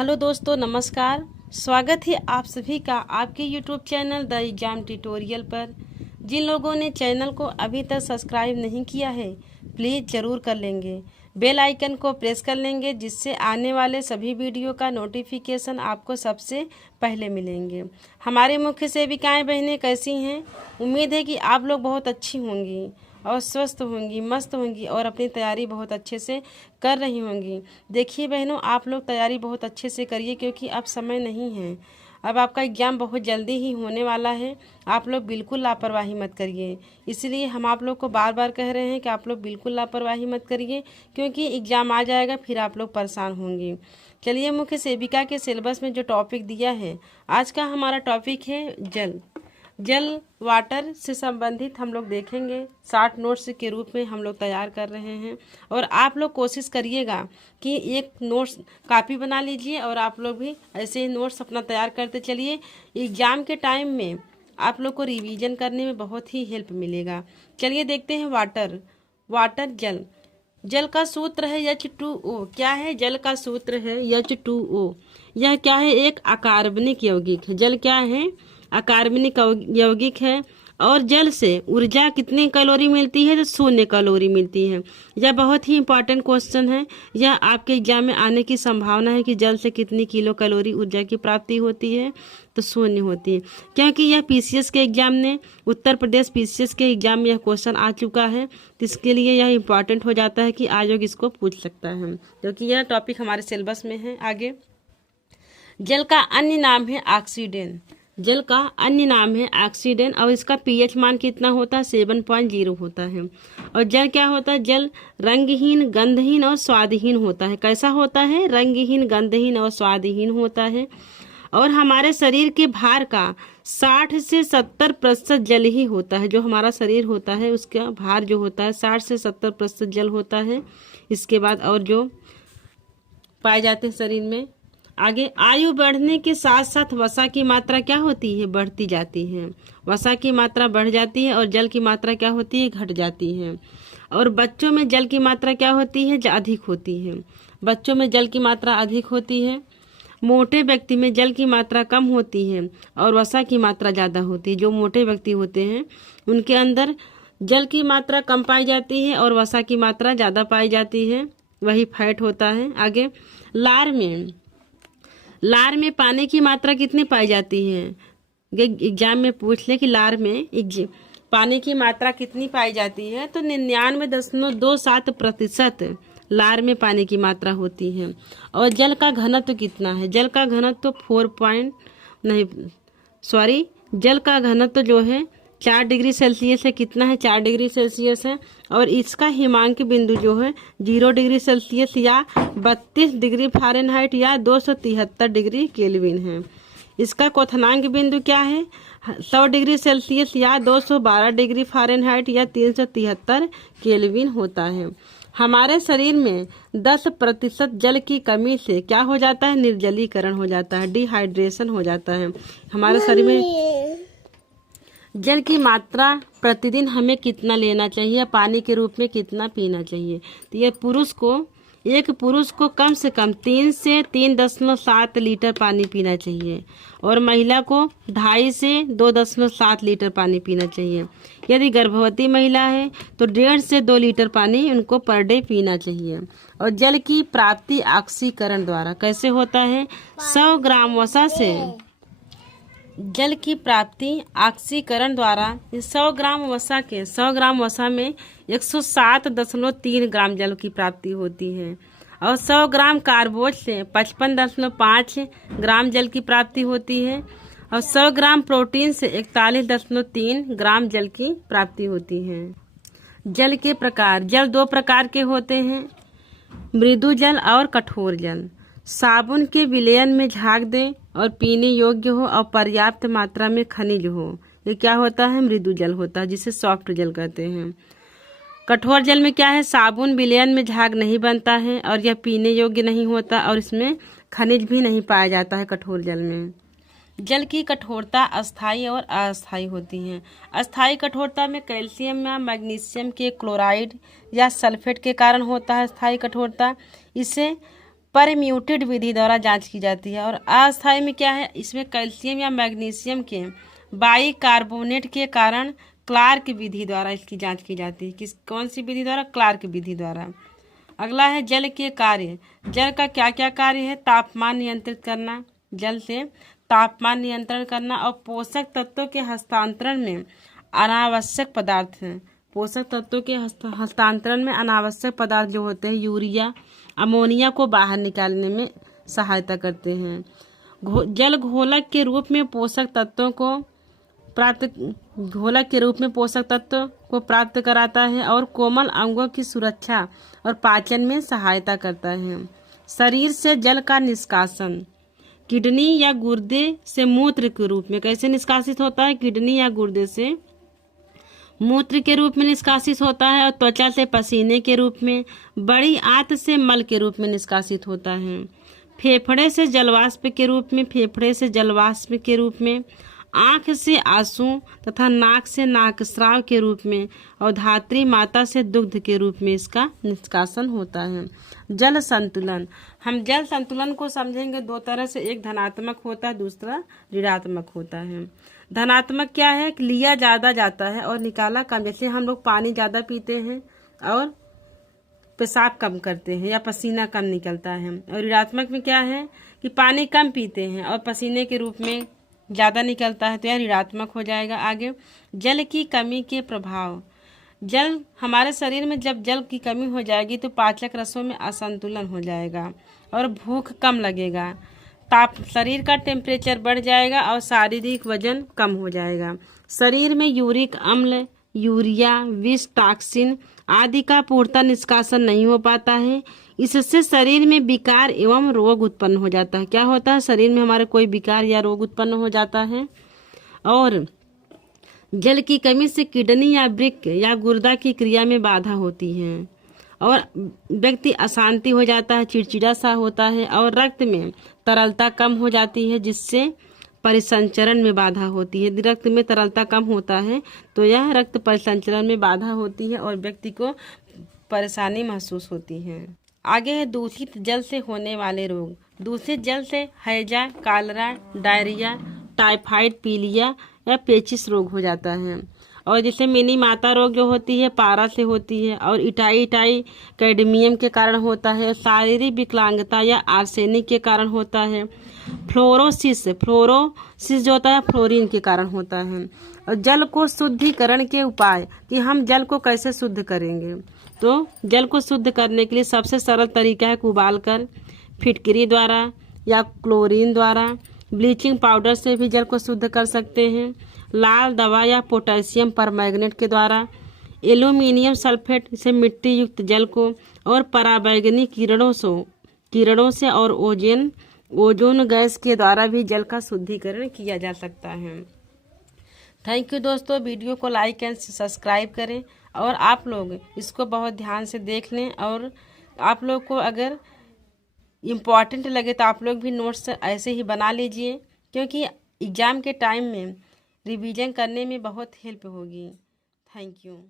Hello दोस्तों, नमस्कार। स्वागत है आप सभी का आपके YouTube channel the exam tutorial पर। जिन लोगों ने चैनल को अभी तक सब्सक्राइब नहीं किया है, प्लीज़ ज़रूर कर लेंगे। बेल आइकन को प्रेस कर लेंगे, जिससे आने वाले सभी वीडियो का नोटिफिकेशन आपको सबसे पहले मिलेंगे। हमारे मुख्य सेविकाएं बहनें कैसी हैं? उम्मीद है कि आप लोग बहुत अच्छी होंगी और स्वस्थ होंगी, मस्त होंगी और अपनी तैयारी बहुत अच्छे से कर रही होंगी। देखिए बहनों, आप लोग तैयारी बहुत अच्छे से करिए, क्योंकि अब समय नहीं है। अब आपका एग्ज़ाम बहुत जल्दी ही होने वाला है। आप लोग बिल्कुल लापरवाही मत करिए। इसलिए हम आप लोग को बार बार कह रहे हैं कि आप लोग बिल्कुल लापरवाही मत करिए, क्योंकि एग्ज़ाम आ जाएगा, फिर आप लोग परेशान होंगे। चलिए, मुख्य सेविका के सिलेबस में जो टॉपिक दिया है, आज का हमारा टॉपिक है जल वाटर से संबंधित हम लोग देखेंगे। 60 नोट्स के रूप में हम लोग तैयार कर रहे हैं, और आप लोग कोशिश करिएगा कि एक नोट्स कॉपी बना लीजिए और आप लोग भी ऐसे ही नोट्स अपना तैयार करते चलिए। एग्ज़ाम के टाइम में आप लोग को रिवीजन करने में बहुत ही हेल्प मिलेगा। चलिए देखते हैं। वाटर जल का सूत्र है H2O। क्या है? जल का सूत्र है H2O। यह क्या है? एक अकार्बनिक यौगिक है। जल क्या है? अकार्बनिक यौगिक है। और जल से ऊर्जा कितनी कैलोरी मिलती है? तो 0 कैलोरी मिलती है। यह बहुत ही इंपॉर्टेंट क्वेश्चन है। यह आपके एग्जाम में आने की संभावना है कि जल से कितनी किलो कैलोरी ऊर्जा की प्राप्ति होती है? तो 0 होती है, क्योंकि यह पीसीएस के एग्जाम में, उत्तर प्रदेश पीसीएस के एग्जाम में यह क्वेश्चन आ चुका है। तो इसके लिए यह इंपॉर्टेंट हो जाता है कि आयोग इसको पूछ सकता है, क्योंकि यह टॉपिक हमारे सिलेबस में है। आगे, जल का अन्य नाम है ऑक्सीजन। जल का अन्य नाम है ऑक्सीजन, और इसका पीएच मान कितना होता है? 7.0 होता है। और जल क्या होता है? जल रंगहीन, गंधहीन और स्वादहीन होता है। कैसा होता है? रंगहीन, गंधहीन और स्वादहीन होता है। और हमारे शरीर के भार का 60 से 70% जल ही होता है। जो हमारा शरीर होता है, उसका भार जो होता है 60 से 70% जल होता है। इसके बाद और जो पाए जाते हैं शरीर में। आगे, आयु बढ़ने के साथ साथ वसा की मात्रा क्या होती है? बढ़ती जाती है। वसा की मात्रा बढ़ जाती है और जल की मात्रा क्या होती है? घट जाती है। और बच्चों में जल की मात्रा क्या होती है? अधिक होती है। बच्चों में जल की मात्रा अधिक होती है। मोटे व्यक्ति में जल की मात्रा कम होती है और वसा की मात्रा ज़्यादा होती है। जो मोटे व्यक्ति होते हैं उनके अंदर जल की मात्रा कम पाई जाती है और वसा की मात्रा ज़्यादा पाई जाती है, वही फैट होता है। आगे, लार में पानी की मात्रा कितनी पाई जाती है? एग्जाम में पूछ ले कि लार में पानी की मात्रा कितनी पाई जाती है? तो 99.27% लार में पानी की मात्रा होती है। और जल का घनत्व कितना है? जल का घनत्व जल का घनत्व जो है 4 डिग्री सेल्सियस है। कितना है? 4 डिग्री सेल्सियस है। और इसका हिमांक बिंदु जो है 0 डिग्री सेल्सियस या 32 डिग्री फ़ारेनहाइट या 273 डिग्री केल्विन है। इसका क्वथनांक बिंदु क्या है? 100 डिग्री सेल्सियस या 212 डिग्री फ़ारेनहाइट या 373 केल्विन होता है। हमारे शरीर में 10% जल की कमी से क्या हो जाता है? निर्जलीकरण हो जाता है, डिहाइड्रेशन हो जाता है। हमारे शरीर में जल की मात्रा प्रतिदिन हमें कितना लेना चाहिए? पानी के रूप में कितना पीना चाहिए? तो ये एक पुरुष को कम से कम 3 से 3.7 लीटर पानी पीना चाहिए, और महिला को 2.5 से 2.7 लीटर पानी पीना चाहिए। यदि गर्भवती महिला है तो 1.5 से 2 लीटर पानी उनको पर डे पीना चाहिए। और जल की प्राप्ति ऑक्सीकरण द्वारा कैसे होता है? 100 ग्राम वसा से जल की प्राप्ति ऑक्सीकरण द्वारा 100 ग्राम वसा में 107.3 ग्राम जल की प्राप्ति होती है। और 100 ग्राम कार्बोज से 55.5 ग्राम जल की प्राप्ति होती है। और 100 ग्राम प्रोटीन से 41.3 ग्राम जल की प्राप्ति होती है। जल के प्रकार। जल 2 प्रकार के होते हैं, मृदु जल और कठोर जल। साबुन के विलयन में झाग दें और पीने योग्य हो और पर्याप्त मात्रा में खनिज हो, ये क्या होता है? मृदु जल होता है, जिसे सॉफ्ट जल कहते हैं। कठोर जल में क्या है? साबुन विलयन में झाग नहीं बनता है और यह पीने योग्य नहीं होता, और इसमें खनिज भी नहीं पाया जाता है कठोर जल में। जल की कठोरता अस्थायी और अस्थायी होती है। अस्थायी कठोरता में कैल्शियम या मैग्नीशियम के क्लोराइड या सल्फेट के कारण होता है अस्थायी कठोरता। इसे परम्यूटेड विधि द्वारा जांच की जाती है। और अस्थायी में क्या है, इसमें कैल्शियम या मैग्नीशियम के बाइकार्बोनेट के कारण क्लार्क विधि द्वारा इसकी जांच की जाती है। कौन सी विधि द्वारा? क्लार्क विधि द्वारा। अगला है जल के कार्य। जल का क्या क्या कार्य है? तापमान नियंत्रित करना, जल से तापमान नियंत्रण करना, और पोषक तत्वों के हस्तांतरण में अनावश्यक पदार्थ हैं। पोषक तत्वों के हस्तांतरण में अनावश्यक पदार्थ जो होते हैं, यूरिया, अमोनिया को बाहर निकालने में सहायता करते हैं। जल घोलक के रूप में पोषक तत्वों को प्राप्त कराता है और कोमल अंगों की सुरक्षा और पाचन में सहायता करता है। शरीर से जल का निष्कासन किडनी या गुर्दे से मूत्र के रूप में कैसे निष्कासित होता है? किडनी या गुर्दे से मूत्र के रूप में निष्कासित होता है, और त्वचा से पसीने के रूप में, बड़ी आंत से मल के रूप में निष्कासित होता है। फेफड़े से जलवाष्प के रूप में, आँख से आंसू तथा नाक से नाकस्राव के रूप में, और धात्री माता से दुग्ध के रूप में इसका निष्कासन होता है। जल संतुलन, हम जल संतुलन को समझेंगे दो तरह से, एक धनात्मक होता है, दूसरा ऋणात्मक होता है। धनात्मक क्या है? लिया ज़्यादा जाता है और निकाला कम। जैसे हम लोग पानी ज़्यादा पीते हैं और पेशाब कम करते हैं या पसीना कम निकलता है। और ऋणात्मक में क्या है कि पानी कम पीते हैं और पसीने के रूप में ज़्यादा निकलता है, तो यह ऋणात्मक हो जाएगा। आगे जल की कमी के प्रभाव। जल हमारे शरीर में जब जल की कमी हो जाएगी तो पाचक रसों में असंतुलन हो जाएगा और भूख कम लगेगा, शरीर का टेम्परेचर बढ़ जाएगा और शारीरिक वजन कम हो जाएगा। शरीर में यूरिक अम्ल, यूरिया, विष, टॉक्सिन आदि का पूर्णतः निष्कासन नहीं हो पाता है। इससे शरीर में विकार एवं रोग उत्पन्न हो जाता है। क्या होता है? शरीर में हमारे कोई विकार या रोग उत्पन्न हो जाता है। और जल की कमी से किडनी या वृक्क या गुर्दा की क्रिया में बाधा होती है और व्यक्ति अशांति हो जाता है, चिड़चिड़ा सा होता है, और रक्त में तरलता कम हो जाती है, जिससे परिसंचरण में बाधा होती है। रक्त में तरलता कम होता है तो यह रक्त परिसंचरण में बाधा होती है और व्यक्ति को परेशानी महसूस होती है। आगे है दूषित जल से होने वाले रोग। दूषित जल से हैजा, कालरा, डायरिया, टाइफाइड, पीलिया या पेचिस रोग हो जाता है। और जैसे मिनी माता रोग जो होती है पारा से होती है, और इटाई कैडमियम के कारण होता है। शारीरिक विकलांगता या आर्सेनिक के कारण होता है। फ्लोरोसिस जो होता है फ्लोरीन के कारण होता है। और जल को शुद्धिकरण के उपाय कि हम जल को कैसे शुद्ध करेंगे, तो जल को शुद्ध करने के लिए सबसे सरल तरीका है उबालकर, फिटकरी द्वारा या क्लोरीन द्वारा, ब्लीचिंग पाउडर से भी जल को शुद्ध कर सकते हैं, लाल दवा या पोटेशियम परमैंगनेट के द्वारा, एल्यूमिनियम सल्फेट से मिट्टी युक्त जल को, और पराबैंगनी किरणों से और ओजोन गैस के द्वारा भी जल का शुद्धिकरण किया जा सकता है। थैंक यू दोस्तों, वीडियो को लाइक एंड सब्सक्राइब करें और आप लोग इसको बहुत ध्यान से देख लें। और आप लोग को अगर इम्पॉर्टेंट लगे तो आप लोग भी नोट्स ऐसे ही बना लीजिए, क्योंकि एग्ज़ाम के टाइम में रिवीजन करने में बहुत हेल्प होगी। Thank you.